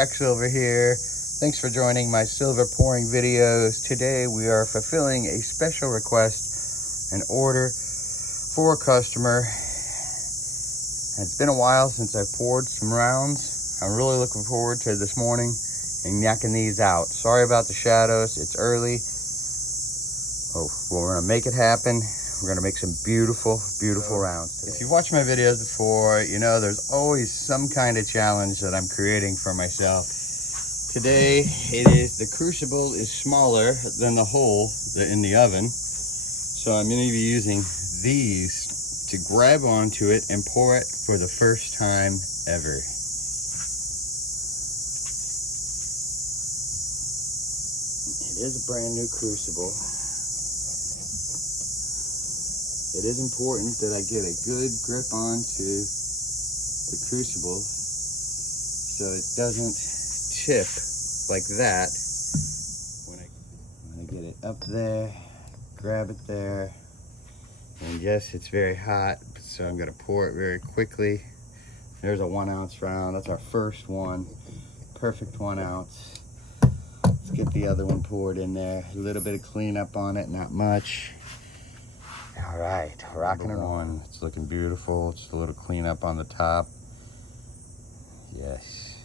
Jack Silver here. Thanks for joining my silver pouring videos. Today we are fulfilling a special request, an order for a customer. And it's been a while since I've poured some rounds. I'm really looking forward to this morning and knocking these out. Sorry about the shadows, it's early. Oh, well, we're gonna make it happen. We're gonna make some beautiful, beautiful rounds today. If you've watched my videos before, you know there's always some kind of challenge that I'm creating for myself. Today, the crucible is smaller than the hole in the oven. So I'm gonna be using these to grab onto it and pour it for the first time ever. It is a brand new crucible. It is important that I get a good grip onto the crucible so it doesn't tip like that. I'm gonna get it up there, grab it there, and yes, it's very hot, so I'm gonna pour it very quickly. There's a 1 ounce round. That's our first one. Perfect 1 ounce. Let's get the other one poured in there. A little bit of cleanup on it, not much. All right, rocking and rolling. It's looking beautiful. Just a little cleanup on the top. Yes.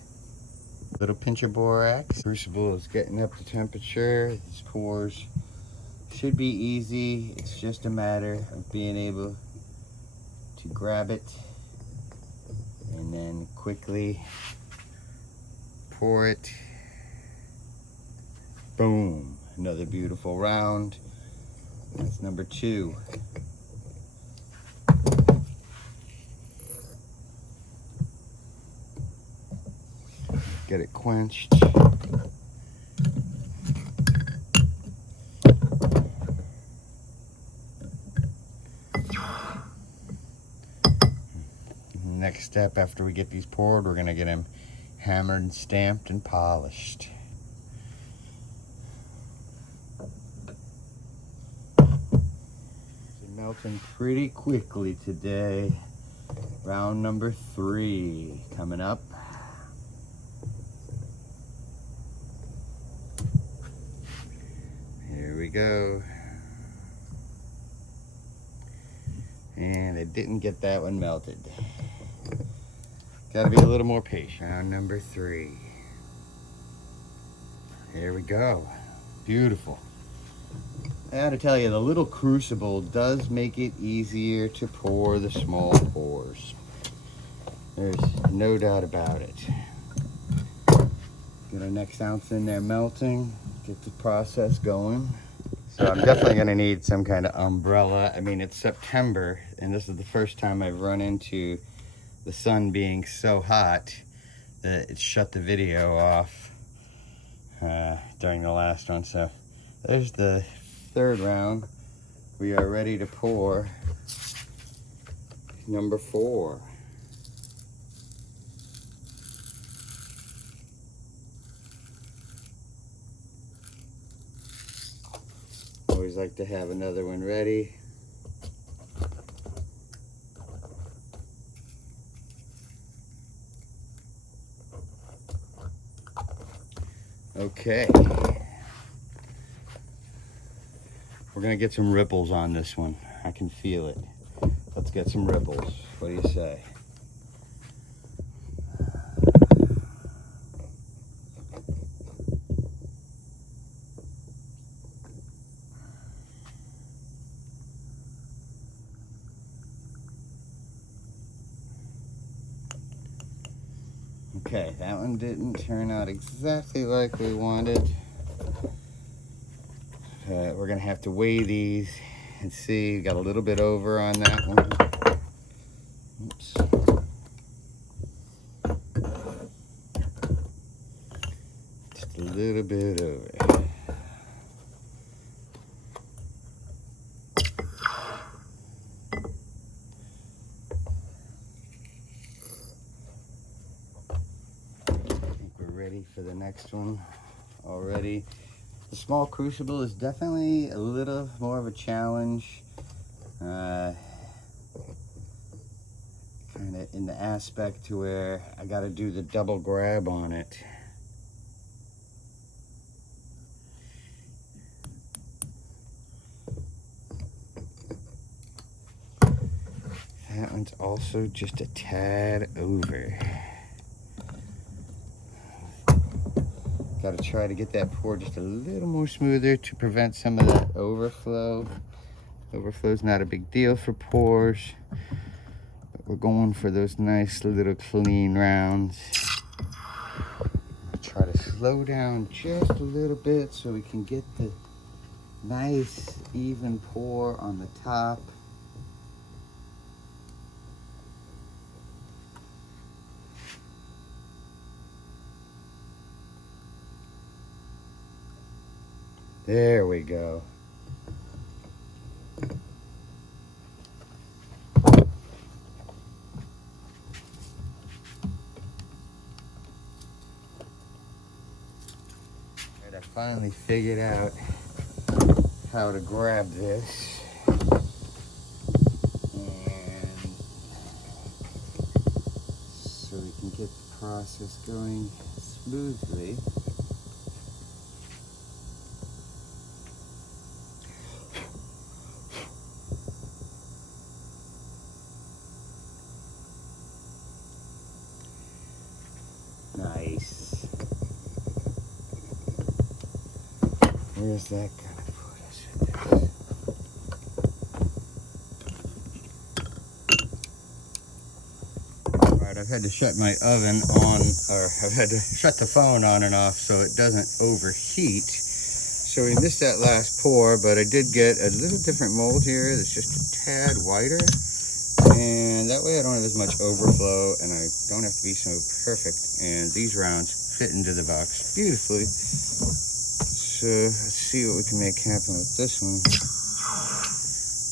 Little pinch of borax. Crucible is getting up to temperature. These pours should be easy. It's just a matter of being able to grab it and then quickly pour it. Boom, another beautiful round. That's number 2. Get it quenched. Next step, after we get these poured, we're gonna get them hammered and stamped and polished. Melting pretty quickly today. Round number 3 coming up. Here we go. And I didn't get that one melted. Gotta be a little more patient. Round number 3. Here we go. Beautiful. I gotta tell you, the little crucible does make it easier to pour the small pours. There's no doubt about it. Get our next ounce in there melting, get the process going. So I'm definitely gonna need some kind of umbrella. I mean, it's September, and this is the first time I've run into the sun being so hot that it shut the video off during the last one. So there's the 3rd round. We are ready to pour number 4. Always like to have another one ready. Okay. We're gonna get some ripples on this one. I can feel it. Let's get some ripples. What do you say? Okay, that one didn't turn out exactly like we wanted. We're gonna have to weigh these and see. Got a little bit over on that one. Oops. Just a little bit over. Ready for the next one already. The small crucible is definitely a little more of a challenge, kind of in the aspect to where I got to do the double grab on it That one's also just a tad over. Got to try to get that pour just a little more smoother to prevent some of that overflow. Overflow's not a big deal for pours, but we're going for those nice little clean rounds. Try to slow down just a little bit so we can get the nice even pour on the top. There we go. I finally figured out how to grab this, and so we can get the process going smoothly. Nice. Where's that gonna put us with this? Alright, I've had to shut my oven on, or I've had to shut the phone on and off so it doesn't overheat. So we missed that last pour, but I did get a little different mold here that's just a tad wider. And that way I don't have as much overflow and I don't have to be so perfect. And these rounds fit into the box beautifully. So let's see what we can make happen with this one.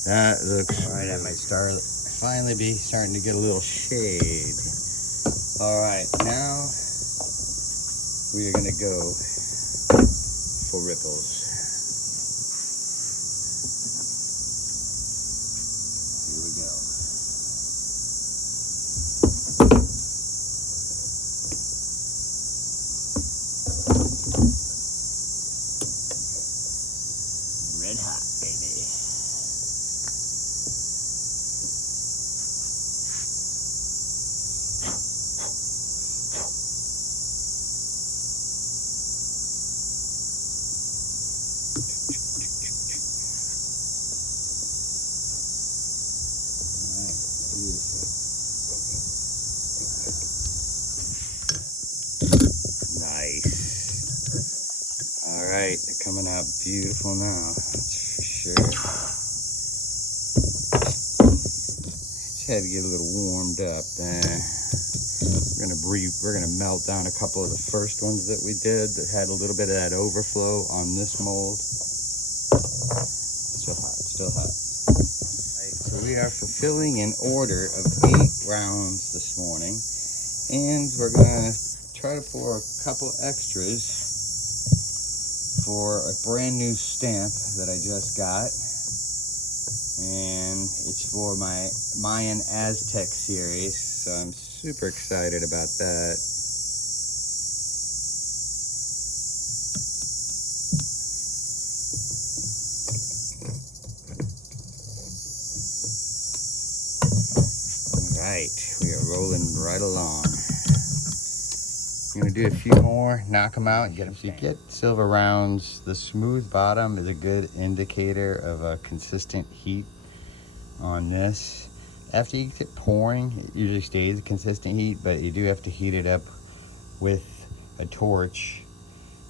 That looks all right. I might finally be starting to get a little shade. All right, now we are gonna go for ripples. Here we go. Red hot, baby. Nice. All right, they're coming out beautiful now, that's for sure. Just had to get a little warmed up. We're gonna melt down a couple of the first ones that we did that had a little bit of that overflow on this mold. Still hot, still hot. Right, so we are fulfilling an order of 8 rounds this morning, and we're gonna try to pour a couple extras for a brand new stamp that I just got, and it's for my Mayan Aztec series, so I'm super excited about that. All right, we are rolling right along. I'm gonna do a few more, knock them out, and get them. So you get silver rounds. The smooth bottom is a good indicator of a consistent heat on this. After you get pouring, it usually stays a consistent heat, but you do have to heat it up with a torch.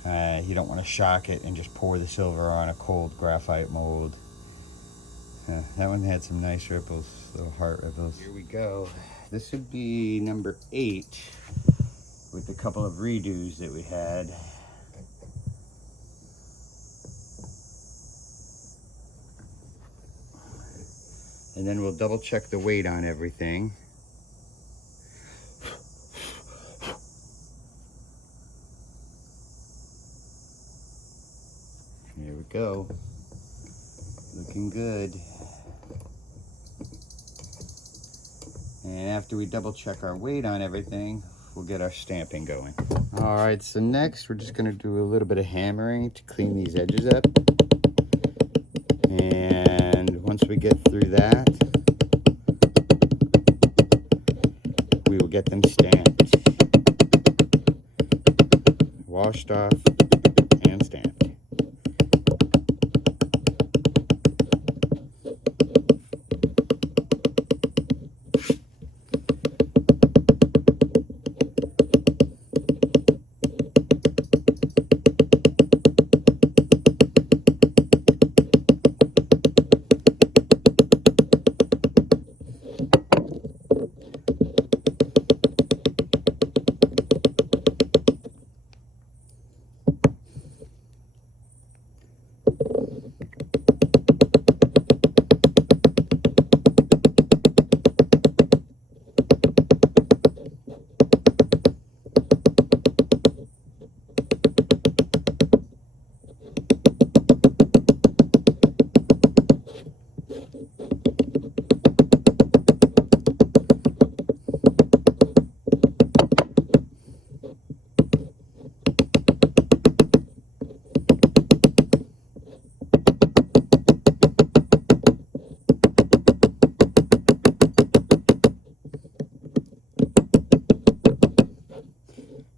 You don't want to shock it and just pour the silver on a cold graphite mold. That one had some nice ripples, little heart ripples. Here we go. This would be number 8. With a couple of redos that we had. And then we'll double check the weight on everything. Here we go. Looking good. And after we double check our weight on everything, we'll get our stamping going. All right, so next we're just gonna do a little bit of hammering to clean these edges up. And once we get through that, we will get them stamped, washed off, and stamped.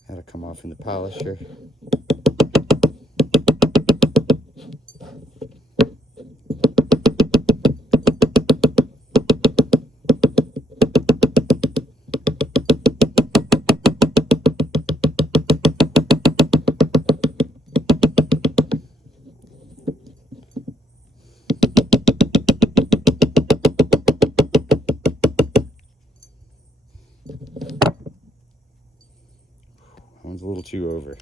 That'll come off in the polisher. One's a little too over.